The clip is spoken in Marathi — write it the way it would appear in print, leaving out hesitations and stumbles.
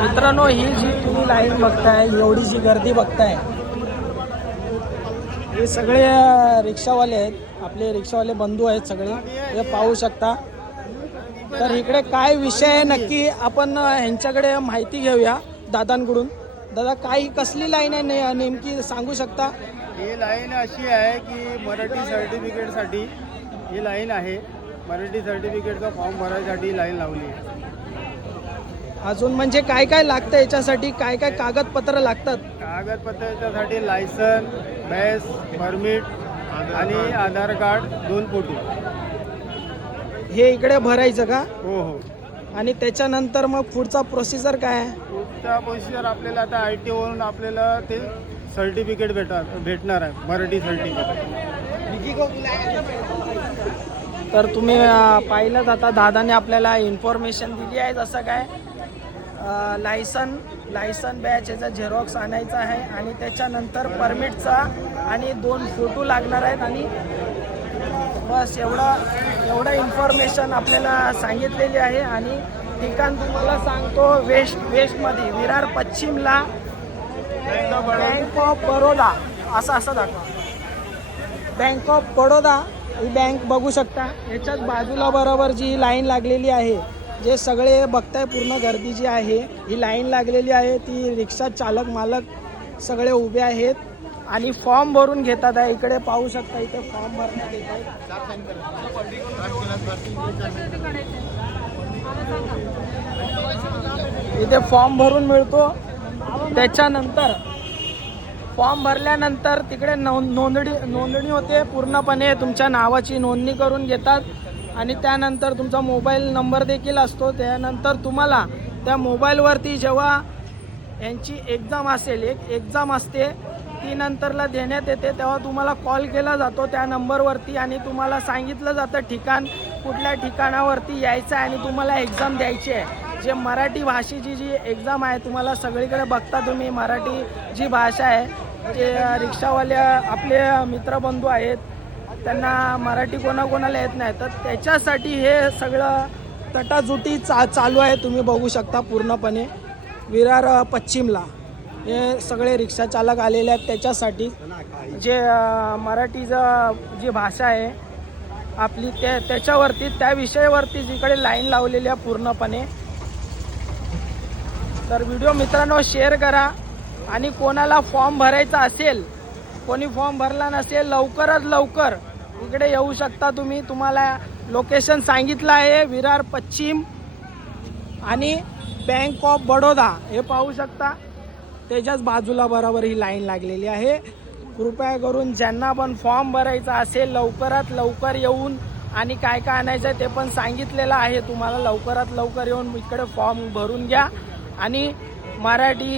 मित्रांनो, ही जी तुम्ही लाईन बघताय, एवढी जी गर्दी बघताय, हे सगळे रिक्षावाले आहेत, आपले रिक्षावाले बंधू आहेत सगळे, हे पाहू शकता. तर इकडे काय विषय आहे नक्की आपण ह्यांच्याकडे माहिती घेऊया दादांकडून. दादा, काय कसली लाईन आहे नेमकी सांगू शकता? ही लाईन अशी आहे की मराठी सर्टिफिकेटसाठी ही लाईन आहे. मराठी सर्टिफिकेटचा फॉर्म भरायसाठी लाईन लावली आहे. अजून म्हणजे काय काय लागतं याच्यासाठी? काय काय कागदपत्र लागतात? कागदपत्रासाठी लायसन, बॅस, परमिट आणि आधार कार्ड, 2 फोटो. हे इकडे भरायचं का? हो हो. आणि त्याच्यानंतर मग पुढचा प्रोसिजर काय आहे? पुढचा प्रोसिजर आपल्याला आता ITO वरून आपल्याला ते सर्टिफिकेट भेटणार आहे, मराठी सर्टिफिकेट. तर तुम्ही पाहिलं जाता, दादाने आपल्याला इन्फॉर्मेशन दिली आहे. जसं काय लायसन बॅच याचा झेरॉक्स आणायचा आहे आणि त्याच्यानंतर परमिटचा आणि 2 फोटो लागणार आहेत. आणि बस एवढं इन्फॉर्मेशन आपल्याला सांगितलेली आहे. आणि ठिकाण तुम्हाला सांगतो, वेस्टमध्ये विरार पश्चिमला बँक ऑफ बडोदा असं दाखवा. Bank of Baroda he bank बघू शकता. याच्याच बाजूला बरोबर जी लाईन लागलेली आहे, जे सगळे बघताय, पूर्ण गर्दी जी आहे ही लाईन लागलेली आहे, ती रिक्षा चालक मालक सगळे उभे आहेत आणि फॉर्म भरून घेतात आहे. इकडे पाहू शकता, इथे फॉर्म भरण्यात येत आहे. इथे फॉर्म भरून मिळतो. त्याच्यानंतर फॉर्म भरल्यानंतर तिकडे नोंदणी होते. पूर्णपणे तुमच्या नावाची नोंदणी करून घेतात आणि त्यानंतर तुमचा मोबाईल नंबर देखील असतो. त्यानंतर तुम्हाला त्या मोबाईलवरती जेव्हा यांची एक्झाम असेल, एक एक्झाम असते ती नंतरला देण्यात येते, तेव्हा तुम्हाला कॉल केला जातो त्या नंबरवरती आणि तुम्हाला सांगितलं जातं ठिकाण, कुठल्या ठिकाणावरती यायचं आहे आणि तुम्हाला एक्झाम द्यायची आहे. जे मराठी भाषेची जी एक्झाम आहे, तुम्हाला सगळीकडे बघता तुम्ही, मराठी जी भाषा आहे, जे रिक्षावाले आपले मित्रबंधू आहेत त्यांना मराठी कोणाकोणाला येत नाही, तर त्याच्यासाठी हे सगळं तटाजुटी चालू आहे. तुम्ही बघू शकता पूर्णपणे विरार पश्चिमला हे सगळे रिक्षा चालक आलेले आहेत त्याच्यासाठी. जे मराठीचं जी भाषा आहे आपली, त्याच्यावरती, त्या विषयावरती जिकडे लाईन लावलेली आहे पूर्णपणे. तर व्हिडिओ मित्रांनो शेअर करा. आणि कोणाला फॉर्म भरायचा असेल, कोणी फॉर्म भरला नसेल, लवकरात लवकर इकडे येऊ शकता तुम्ही. तुम्हाला लोकेशन सांगितलं आहे, विरार पश्चिम आणि बँक ऑफ बडोदा हे पाहू शकता. त्याच्याच बाजूला बरोबर ही लाईन लागलेली आहे. कृपया करून ज्यांना पण फॉर्म भरायचा असेल, लवकरात लवकर येऊन, आणि काय काय आणायचं आहे ते पण सांगितलेलं आहे तुम्हाला. लवकरात लवकर येऊन इकडे फॉर्म भरून घ्या आणि मराठी